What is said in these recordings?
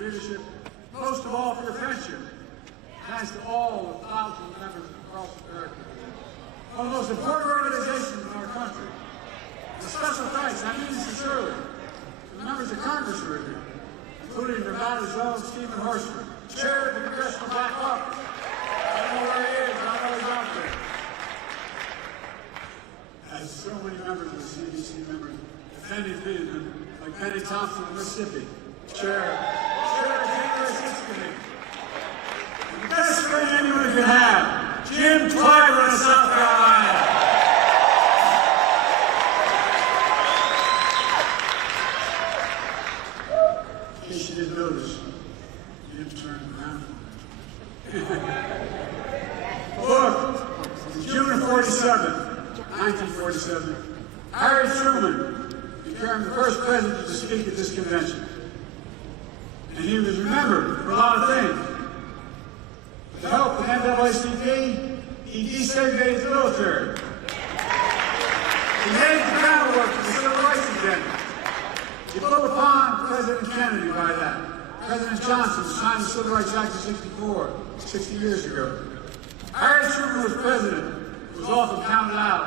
your leadership, most of all for your friendship. Thanks to all the thousands of members across America. One of the most important organizations in our country. A special thanks, I mean this sincerely, to the members of Congress who are here, including Nevada's own Stephen Horstman, chair of the Congressional Black Caucus. I don't know where he is, but I know he's out there. As so many members of the CBC members defending freedom, like Benny Thompson of Mississippi, chair of the January 6th Committee. And the best friend anyone can have, Jim Clyburn of South Carolina. In case you didn't notice, Jim turned around. Look, June of 1947, Harry Truman became the first president to speak at this convention. And he was remembered for a lot of things. With the help of the NAACP, he desegregated the military. He laid the groundwork for the civil rights agenda. He blew upon President Kennedy by that. President Johnson signed the Civil Rights Act of '64, 60 years ago. Harry Truman was president. He was often counted out.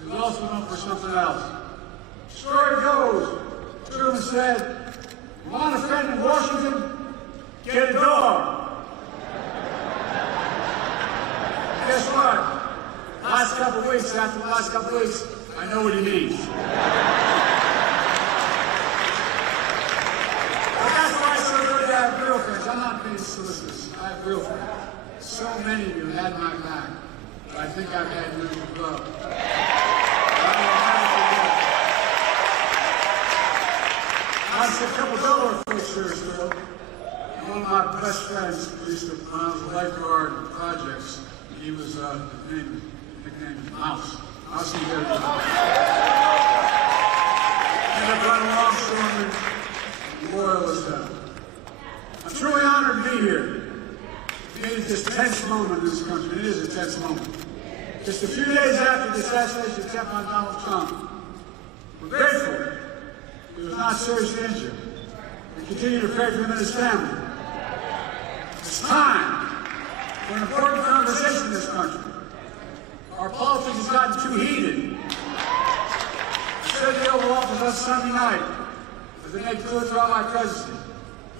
He was also known for something else. The story goes, Truman said, "You want a friend in Washington? Get a dog." Guess what? After the last couple of weeks, I know what he means. But that's why it's so good to have real friends. I'm not being solicitous. I have real friends. So many of you had my back. But I think I've had yours as well. I see a couple of other folks here still. One of my best friends used to, when I was a lifeguard in projects, he was, his nickname was Mouse. Mouse and Gary. Ended up running longshoremen and loyalists down. I'm truly honored to be here. It is this tense moment in this country. It is a tense moment. Just a few days after the assassination attempt on Donald Trump, we're grateful he was not seriously injured. We continue to pray for him and his family. It's time for an important conversation in this country. Our politics has gotten too heated. I said the Oval Office last Sunday night, as they made clear throughout my presidency.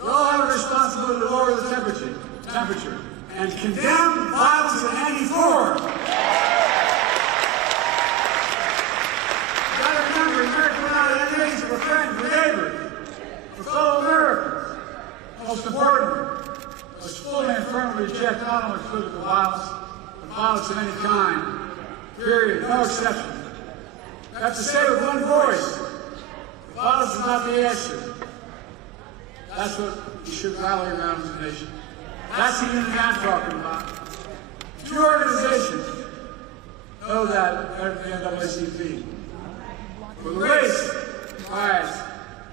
We all have a responsibility to lower the temperature and condemn violence in any form. You gotta remember, America went out of enemies, we're friends, we're neighbors, we're fellow Americans. Most important, let's fully and firmly reject not only political violence, but violence of any kind. Period. No exception. I have to say with one voice, violence is not the answer. That's what we should rally around as a nation. That's the unity I'm talking about. Two organizations know that better than the NAACP. For the race riots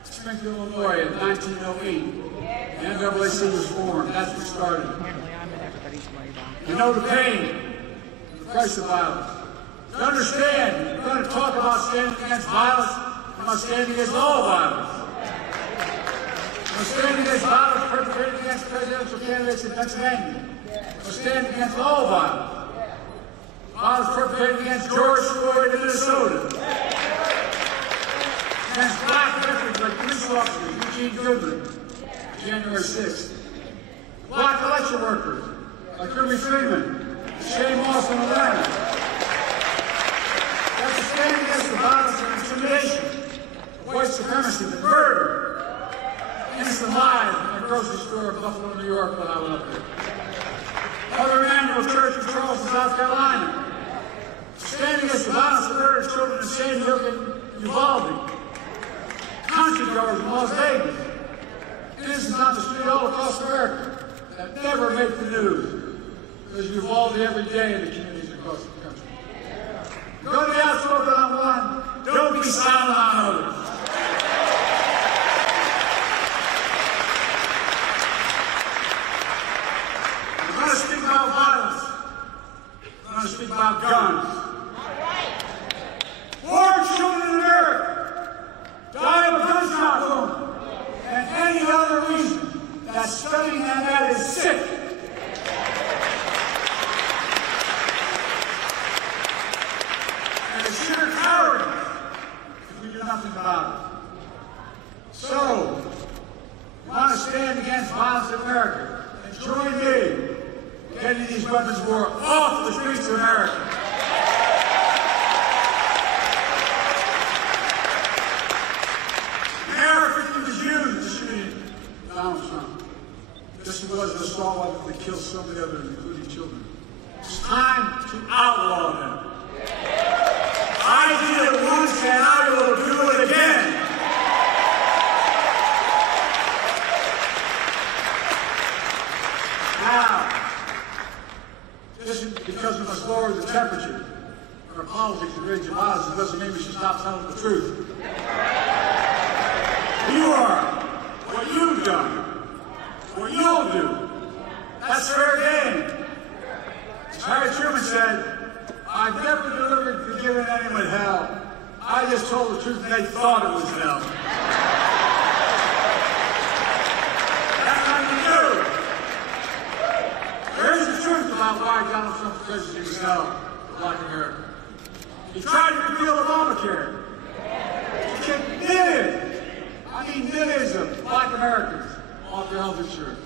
in Springfield, Illinois in 1908, the NAACP was formed. That's what started. You know the pain, the price of violence. You understand, you're going to talk about standing against violence, you must stand against all violence. You must stand against violence perpetrated against presidential candidates in Pennsylvania. You must stand against all violence. Violence perpetrated against George Floyd in Minnesota. Against black veterans like police officers, Eugene Goodman, January 6th. Black election workers like Ruby Freeman, Shane Moss in Atlanta. That's to stand against the violence and intimidation of white supremacy, the murder, innocent lives in a grocery store in Buffalo, New York when I went up there. Mother Emanuel Church in Charleston, South Carolina. Stand against the violence of murdered children in Sandy Hook and Uvalde. Country goers in Las Vegas. Innocents on the street all across America that never make the news. There's Uvalde every day in the communities across the country. Go to the outspoken on one, don't be silent on others. We're going to speak about violence. We're going to speak about guns. More children in America die of a gunshot wound than any other reason. against violence in America and join me in getting these weapons of war off the streets of America. America was used to shooting Donald Trump. This was an assault weapon that killed so many others, including children. It's time to outlaw them. I did it once and I will do it again. Now, just because we must lower the temperature of our politics and rage of violence, it doesn't mean we should stop telling the truth. You are what you've done, what you'll do. That's fair game. As Harry Truman said, I've never delivered to giving anyone hell. I just told the truth and they thought it was hell. That's what you do. Here's the truth about why Donald Trump's presidency was hell for Black America. He tried to repeal Obamacare. He kicked millions of Black Americans off their health insurance.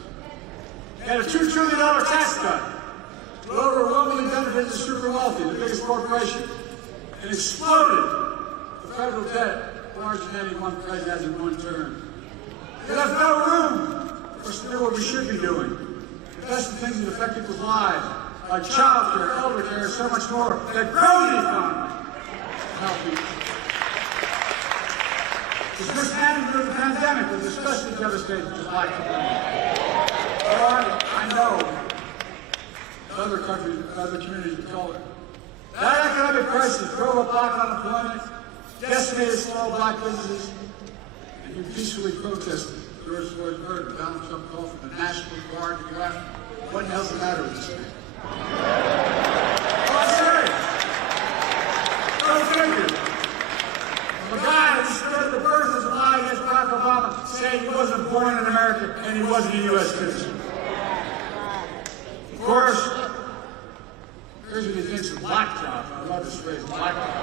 He had a $2 trillion tax cut. Will overwhelmingly benefit the super wealthy, the biggest corporation, and exploded the federal debt larger than any one president has in one term. It left no room for us to do what we should be doing. Invest in things that affect people's lives, like child care, elder care, and so much more, that grow the economy and help people. This mismanagement of the pandemic was especially devastating to Black communities. I know other countries, other communities would call it. That economic crisis drove up Black unemployment, decimated small Black businesses, and you peacefully protested George Floyd's murder. Donald Trump called for the National Guard to go after him. What the hell's the matter with this man? Oh, I'm serious. Go figure. From a guy who spread the birth of a lie against Barack Obama, saying he wasn't born in America and he wasn't a U.S. citizen. Of course, here's what he thinks of black jobs. I love this phrase, black jobs.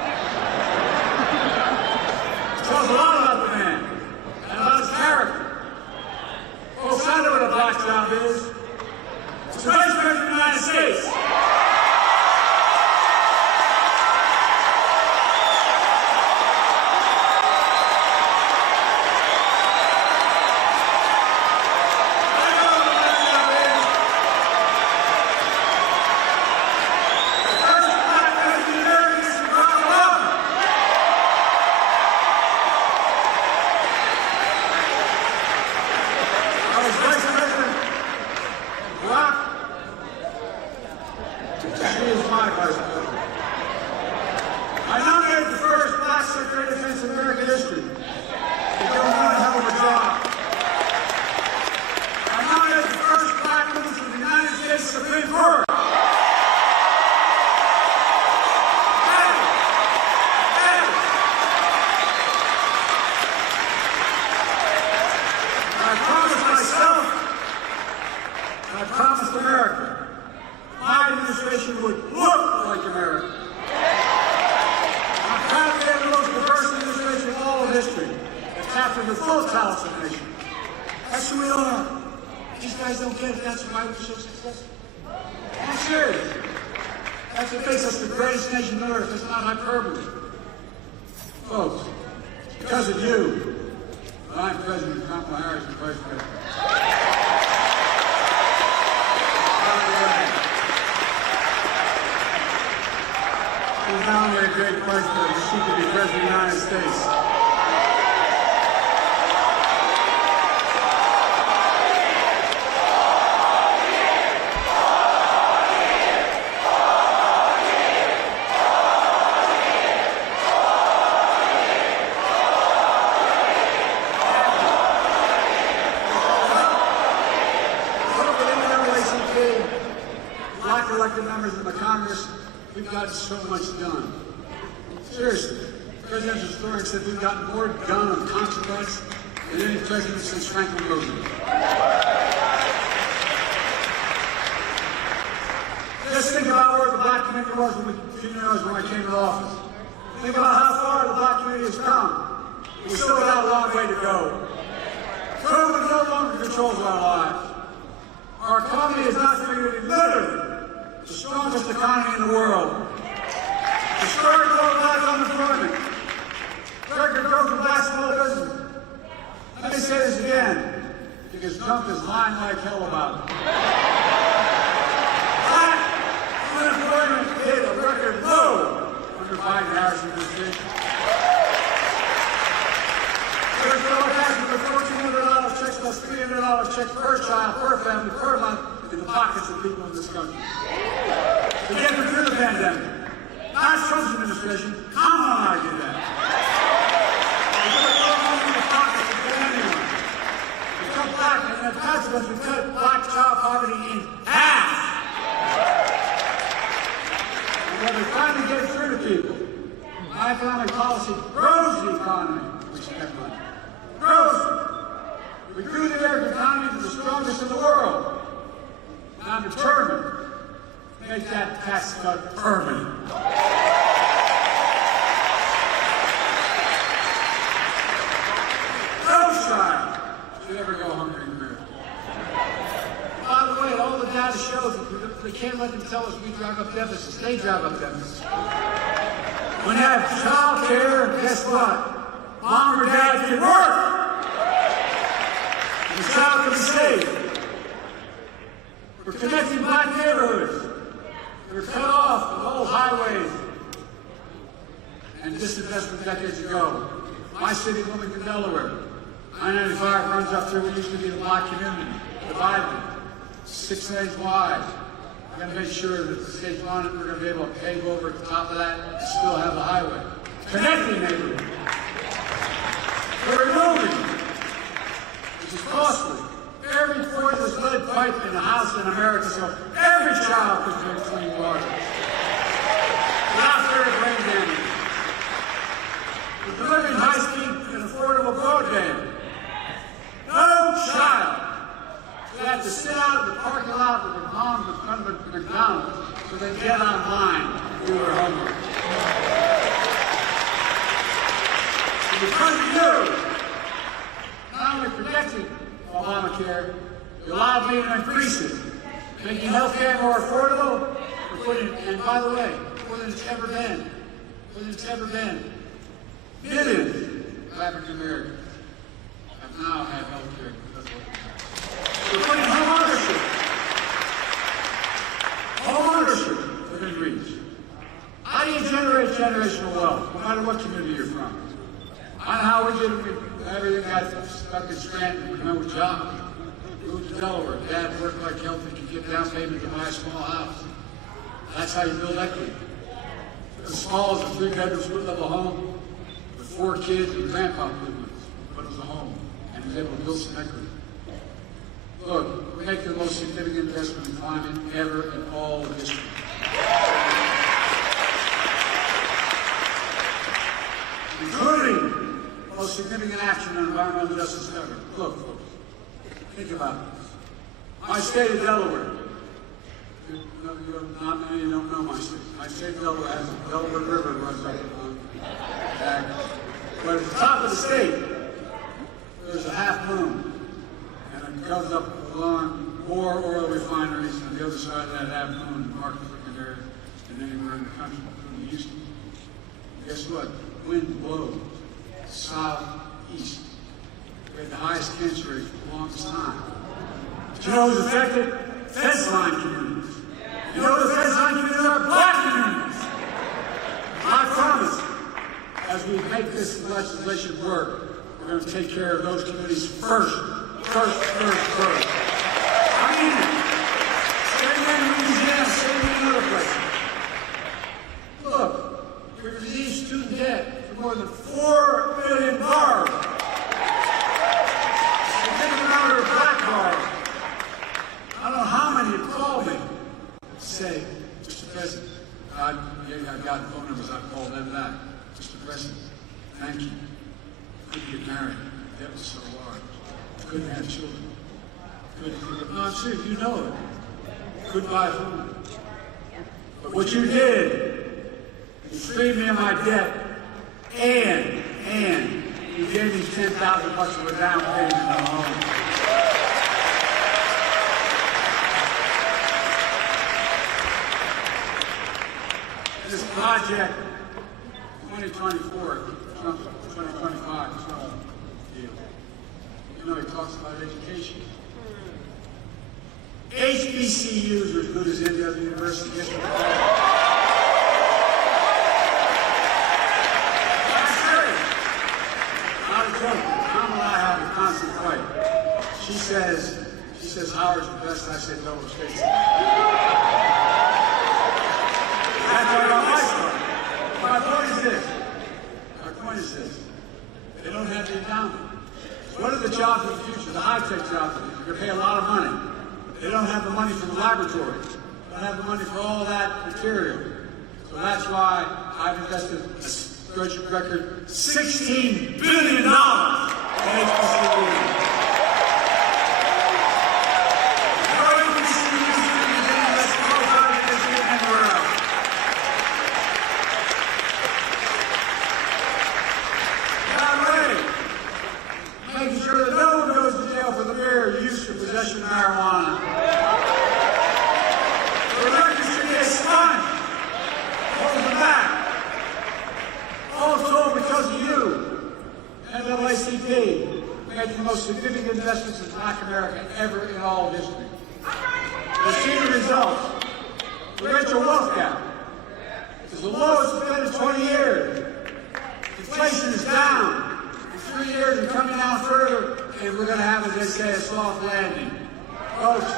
It tells a lot about the man and about his character. Well, I know what a black job is. It's the Vice President of the United States. I nominated the first Black Secretary of Defense in American history. He's doing one hell of a job. I nominated the first Black minister of the United States Supreme Court. I promised myself, and I promised America, my administration would look like America. I'm proud to have the most diverse administration in all of history that captured the full talents of the nation. That's who we are. These guys don't get it. That's why we're so successful. I'm serious. That's what makes us the greatest nation on earth. It's not hyperbole. Folks, because of you, I'm President Kamala Harris and Vice President. He's not only a great Vice President, she could be President of the United States. Black elected members of the Congress, we've gotten so much done. Seriously, presidential historian said we've gotten more done on consequence than any president since Franklin Roosevelt. Just think about where the Black community was when I came to office. Think about how far the Black community has come. We still got a long way to go. COVID no longer controls our lives. economy is not literally the strongest economy in the world. Historic worldwide unemployment. Record growth of black small business. Let me say this again, because Trump is lying like hell about it. Black unemployment hit a record low under Biden-Harris administration. There's no taxes for $1,400 checks plus $300 checks per child, per family, per month in the pockets of people in this country. To get through the pandemic. Not Trump's administration. Kamala did that. We put no money in the pockets of anyone. We cut black, and as consequence, we cut black child poverty in half. And when we finally get through to people, my economic policy grows the economy, which is money. Grows it. We grew the American economy to the strongest in the world. And I'm determined to make that tax cut permanent. No child should ever go hungry in America. By the way, all the data shows that we can't let them tell us we drive up deficits. They drive up deficits. When you have child care, guess what? Mom or dad can work. The child can be saved. We're connecting black neighborhoods. We're cut off with old highways and disinvestment decades ago. My city, Wilmington, Delaware, I-95 runs up through what used to be the black community, divided, 6 lanes wide. We're going to make sure that the state's on it. We're going to be able to pave over at the top of that and still have the highway. Connecting neighborhoods. We're removing, which is costly, every poisonous lead pipe in the house in America so every child can drink clean water. Without fear of brain damage. We're delivering high-speed and affordable broadband. No child should have to sit out in the parking lot with their mom in front of McDonald's so they can get online through their homework. Because we do, not only protecting Obamacare, we allowed me to increase it, making health care more affordable, and by the way, more than it's ever been, millions of African Americans have now had health care. We're putting home ownership within reach. How do you generate generational wealth, no matter what community you're from? I know how we did it. Everything got stuck in Scranton with no job. Moved to Delaware. Dad worked like hell to get down payment to buy a small house. That's how you build equity. As small as a 3-bedroom split-level home with 4 kids and grandpa lived with us, but it was a home, and he was able to build some equity. Look, we're making the most significant investment in climate ever in all of history. Including the most significant action on environmental justice ever. Look, folks, think about this. My state of Delaware, not many don't know my state. My state of Delaware has a Delaware River that runs up back. But at the top of the state, there's a half moon, and it comes up along 4 oil refineries on the other side of that half moon, in Market Freaking area, and anywhere in the country, including Houston. Guess what? Wind blows southeast. We had the highest cancer rate for the longest time. But you know who's affected? Fence line communities. You know the fence line communities are black communities. I promise, as we make this legislation work, we're going to take care of those communities first. I mean it. Same thing in Louisiana, same thing in other places. Look, we relieve student debt for more than $4 billion. Significant amount of black card. I don't know how many have called me. Say, Mr. President, I got phone numbers, I've called them back. Mr. President, thank you. Couldn't get married. That was so large. Couldn't have children. No, I'm serious, you know it. Couldn't buy food. But what you did, you freed me of my debt, and you gave me $10,000 for a down payment on a home. project 2024, Trump 2025, Trump deal. You know, he talks about education. HBCUs are as good as any other university district. That's serious. Not a joke. Tom and I have a constant fight. She says Howard's the best. I say no, State's. That's what I'm like. My point is this. They don't have the endowment. What are the jobs of the future? The high-tech jobs. You're going to pay a lot of money. They don't have the money for the laboratories. They don't have the money for all that material. So that's why I've invested a record $16 billion in HBCUs. Making sure that no one goes to jail for the mere use or possession of marijuana. The records should be expunged. Hold them back. All told because of you. NAACP made the most significant investments in Black America ever in all history. The key results. The racial wealth gap is the lowest it's been in 20 years. Inflation is down. 3 years and coming down further, and we're going to have, as they say, a soft landing. Folks,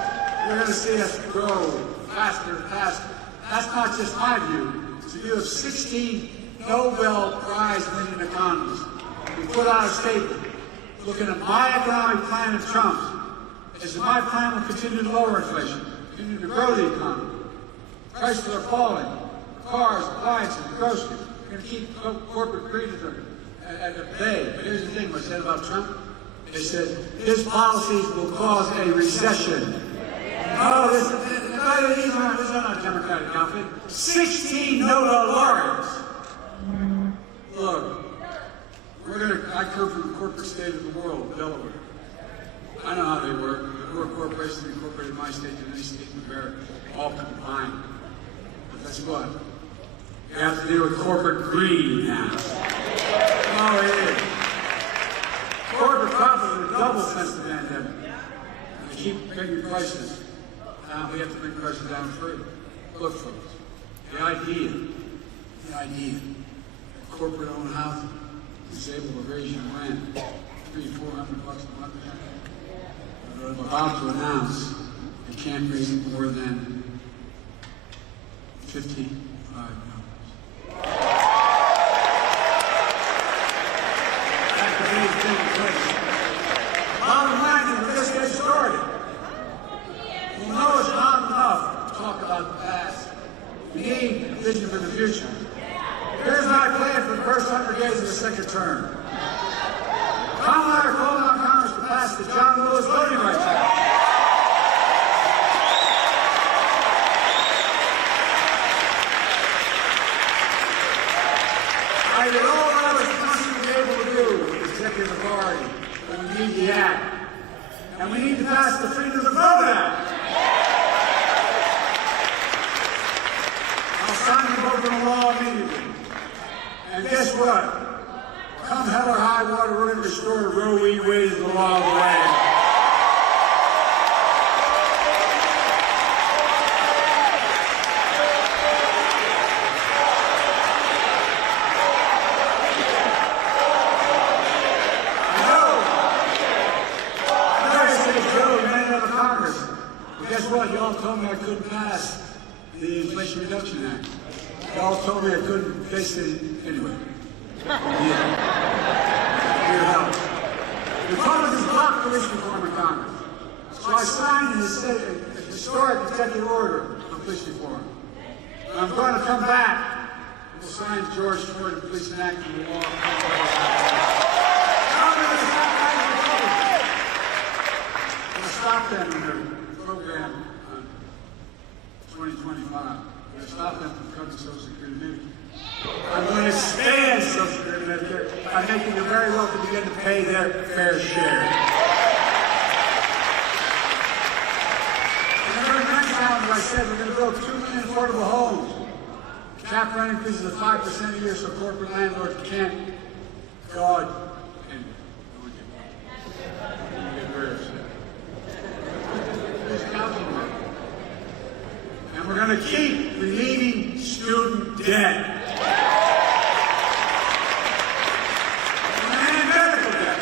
you're going to see us grow faster and faster. That's not just my view. It's the view of 16 Nobel Prize-winning economists who put out a statement looking at my economic plan and Trump's. As my plan will continue to lower inflation, continue to grow the economy. Prices are falling. Cars, appliances, groceries. We're going to keep corporate greed at the bay. But here's the thing, what I said about Trump. They said his policies will cause a recession. Oh, this is not a Democratic outfit. 16 Nobel laureates. Look, I come from the corporate state of the world, Delaware. I know how they work. There were corporations incorporated in my state and any state in America, all combined. But that's what? You have to deal with corporate greed now. Oh, it is. Corporate profits are double since the pandemic. They keep bringing prices down. We have to bring prices down further. Look, folks, the idea that corporate-owned housing is able to raise your rent $300-400 a month. I'm about to announce they can't raise it more than $55. Bottom line is, when this gets started, we'll know it's not enough to talk about the past. We need a vision for the future. Here's my plan for the first 100 days of the second term. Tom and I are calling on Congress to pass the John Lewis Voting Rights Act. I did all I was constantly able to do with executive authority, but we need the act. And we need to pass the Freedom to Vote Act. I'll sign the vote in the law immediately. And guess what? Come hell or high water, we're going to restore Roe v. Wade as the law of the land. Guess what? Y'all told me I couldn't pass the Inflation Reduction Act. Y'all told me I couldn't basically anyway. Yeah. Your help. Republicans blocked police reform in Congress. So I signed a historic executive order on police reform. And I'm going to come back and we'll sign George Floyd and police enacting the law. I'm going to stop them in their program on 2025. I'm going to stop them from cutting Social Security and Medicare. I'm going to expand Social Security and Medicare by making them very well to begin to pay their fair share. And the very next round, as I said, we're going to build 2 million affordable homes. Cap rent increases of 5% a year, so corporate landlords can't guard and get very upset. There's housing market. And we're going to keep relieving student debt. And medical debt.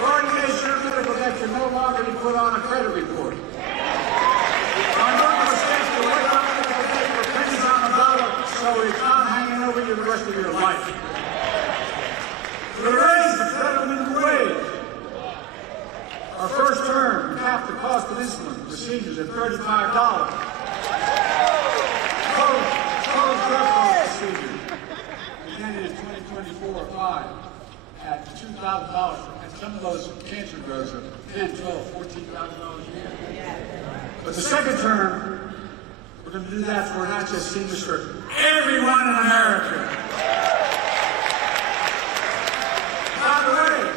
Coordination of medical debt can no longer be put on a credit report. Our normal states will wait on medical debt for pennies on the dollar, so it's not hanging over you the rest of your life. We raised the federal minimum wage. Our first term capped the cost of insulin procedures at $35. Total drug cost procedure beginning in 2024 5 at $2,000. And some of those cancer drugs are $10, $12, $14,000 a year. But the second term, we're going to do that for not just seniors, for everyone in America. By the way,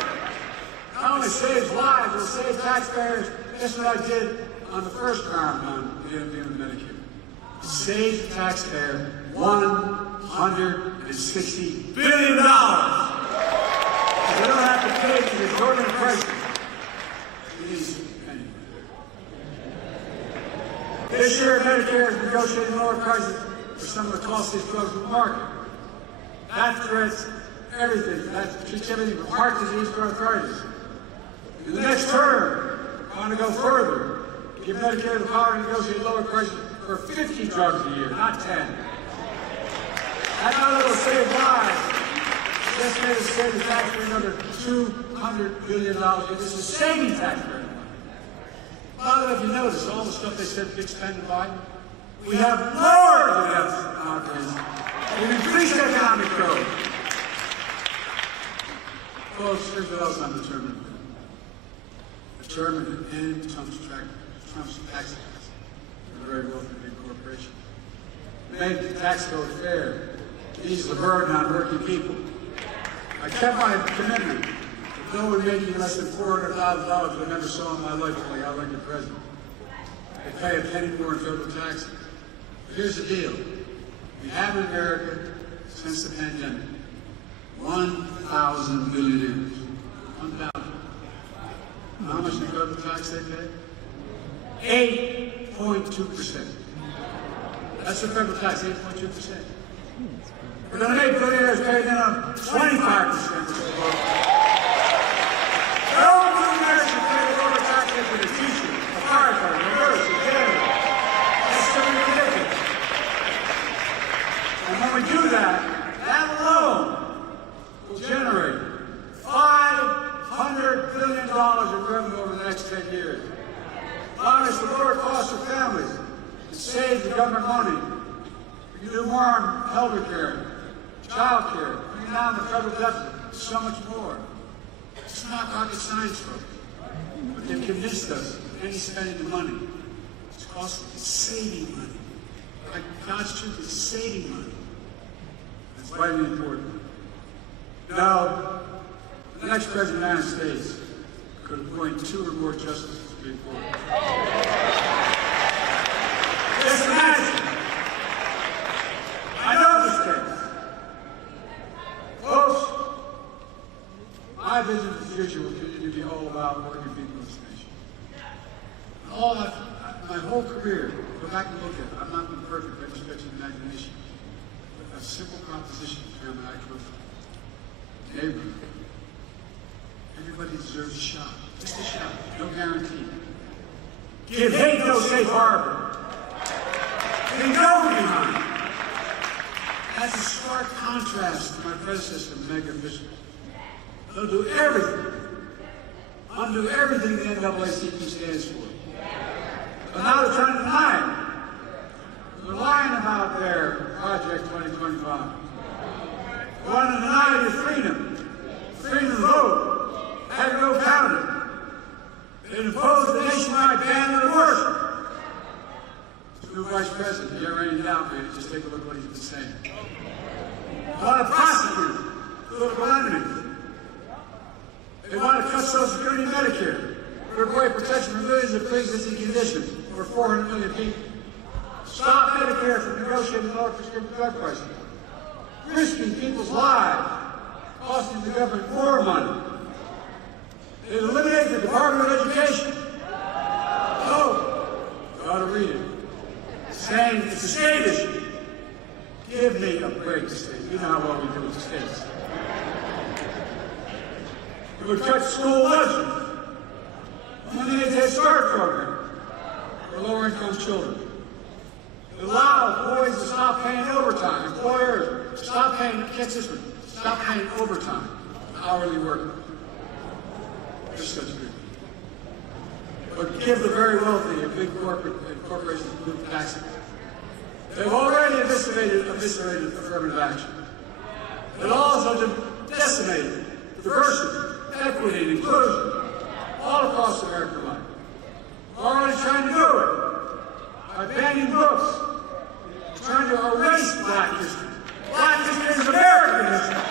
not only saves lives, it'll save taxpayers. That's what I did on the first term on the Medicare. It saves the taxpayer $160 billion. They don't have to pay for the exorbitant prices. This year, Medicare is negotiating lower prices for some of the costliest drugs in the market. That threats everything. That treats everything from heart disease to arthritis. In the next term, I want to go further. Give Medicare the power to negotiate lower prices for 50 drugs a year, not 10. That not only will save lives, this may save the taxpayer another $200 billion. This is saving taxpayer money. By the way, if you notice, all the stuff they said big spending Biden, we have lowered the deficit nowadays. We've increased economic growth. Folks, here's what else I'm determined to do. Determined to end Trump's tax cuts for the very wealthy big corporations. Make the tax code fair. Ease the burden on working people. I kept my commitment that no one making less than $400,000 I never saw in my life until I got elected president. They pay a penny more in federal taxes. But here's the deal. We have in America, since the pandemic, 1,000 billionaires. 1,000. How much in federal tax they pay? 8.2%. That's the federal tax, 8.2%. We're going to make billionaires pay now 25%. No billionaires should pay the lower tax rate for the teacher, a firefighter, a nurse, a janitor. That's so ridiculous. And when we do that, that alone will generate $500 billion in revenue over the next 10 years. Promise the lower cost of families. It saves the government money. We can do more on elder care, child care, bring down the federal deficit, so much more. It's not rocket science, folks. But they've convinced us that any spending the money is costly. It's saving money. Like God's truth is saving money. That's vitally important. Now, the next president of the United States could appoint 2 or more justices to the Supreme Court. Just imagine. I know this case. Folks, my vision of the future will continue to be all about working people in this nation. My whole career, go back and look at it. I'm not been perfect by any stretch of the imagination. But a simple proposition for me, I grew up. Neighborhood. Everybody deserves a shot. Just a shot. No guarantee. Give hate no safe harbor. Leave no one behind. That's a stark contrast to my predecessor, mega officials. They'll do everything, undo everything the NAACP stands for. But now they're trying to deny it. They're lying about their Project 2025. They want to deny your freedom, freedom to vote, have your vote counted. They impose the nationwide ban on worship. New Vice President, if you ever any doubt, man, just take a look at what he's been saying. They want to prosecute political enemies. They want to cut Social Security and Medicare. Rip away protection for millions of pre-existing conditions, over 400 million people. Stop Medicare from negotiating lower prescription drug prices. Risking people's lives, costing the government more money. It eliminated the Department of Education. Oh, you ought to read it. Saying it's a state issue. Give me a break, state. You know how well we do with the states. It would cut school lunches. Eliminate the Head Start program for lower-income children. It allowed boys to stop paying overtime. Employers stop paying, catch this one, stop paying overtime to hourly workers. Just such good. But give the very wealthy and big corporations good taxes. They've already eviscerated affirmative action. It also decimated diversity, equity, and inclusion all across American life. We're already trying to do it by banning books, trying to erase Black history. Black history is American history.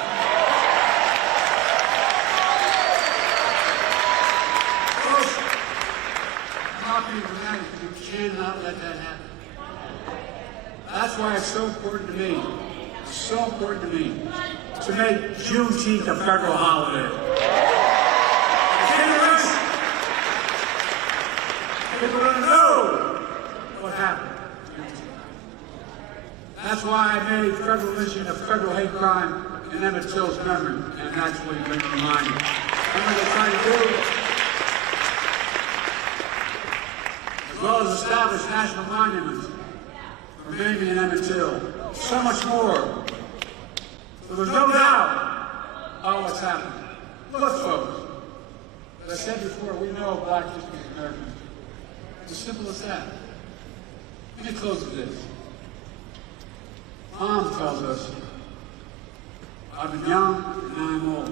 Folks, not being dramatic, you cannot let that happen. That's why it's so important to me, to make Juneteenth a federal holiday. People don't know what happened. That's why I made federal lynching a federal hate crime in Emmett Till's memory, and that's what you've been reminded. And what they're trying to do, as well as establish national monuments for Mamie and Emmett Till. So much more. So there's no doubt about what's happened. Look, folks, as I said before, we know Black history is American. It's as simple as that. Let me close with this. Mom tells us, I've been young and I'm old.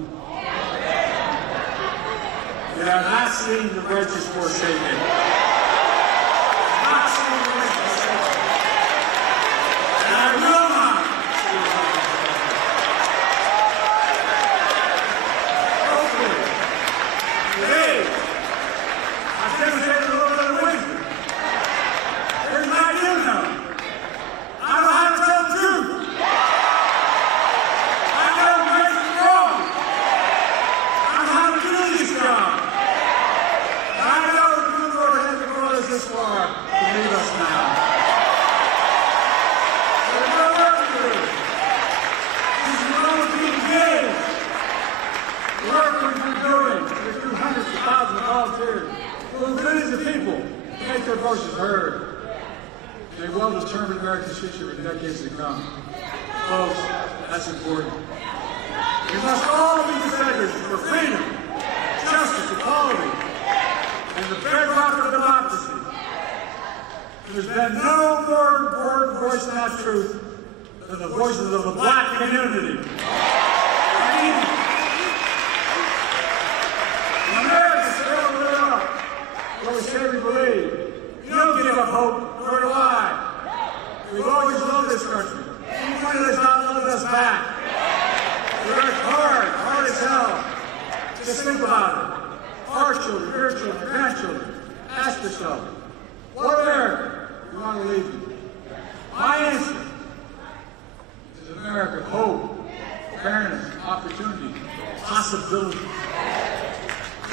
Yet I've not seen the righteous forsaken. I've not seen the righteous forsaken. And I will not see the righteous forsaken. Hopefully, today, I've demonstrated a little bit of wisdom. Here's what I do know. I know how to tell the truth. I know right from wrong. I know how to do this job. And I know the good Lord hasn't brought us this far to leave us now. There's no work to do. This is one of the beginnings. The work we've been doing through hundreds of thousands of volunteers, through millions of people to make their voices heard. A well-determined American future for decades to come. Folks, that's important. We must all be defenders for freedom, justice, equality, and the bedrock of democracy. There's been no more important voice in that truth than the voices of the Black community. America should never live up where we say we believe. You don't give up hope, nor do I. We've always loved this country. Anyone that has not loved us back. We worked hard as hell. Just think about it. Our children, your children, your grandchildren. Ask yourself, what America do you want to leave you? My answer is America, hope, fairness, opportunity, possibility.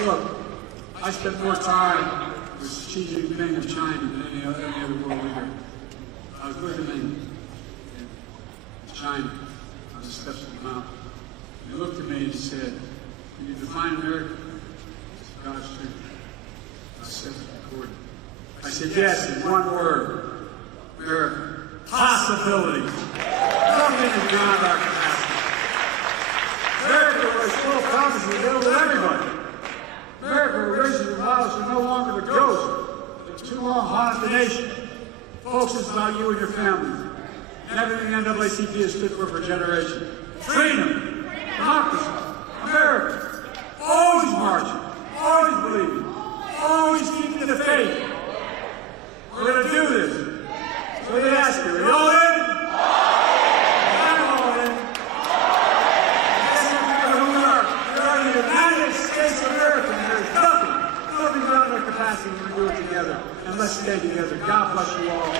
Look, I spent more time with Xi Jinping of China than any other world leader. I was with him in China on the steps of the mountain. And he looked at me and he said, "Can you define America?" I said, "God's truth." I said, "Important." I said, "Yes, in one word, America. Possibility. Nothing is beyond our capacity. America was full of promises available to everybody. America, where races and violence are no longer the ghost that too long haunted the nation. Folks, it's about you and your family. And everything NAACP has stood for generations. Freedom, democracy, America. Always marching, always believing, always keeping the faith. We're going to do this. So they ask you, are you all in? I'm all in. Yes, who we are. We are the United States of America. And there's nothing beyond our capacity to do it together. And let's stay together. God bless you all.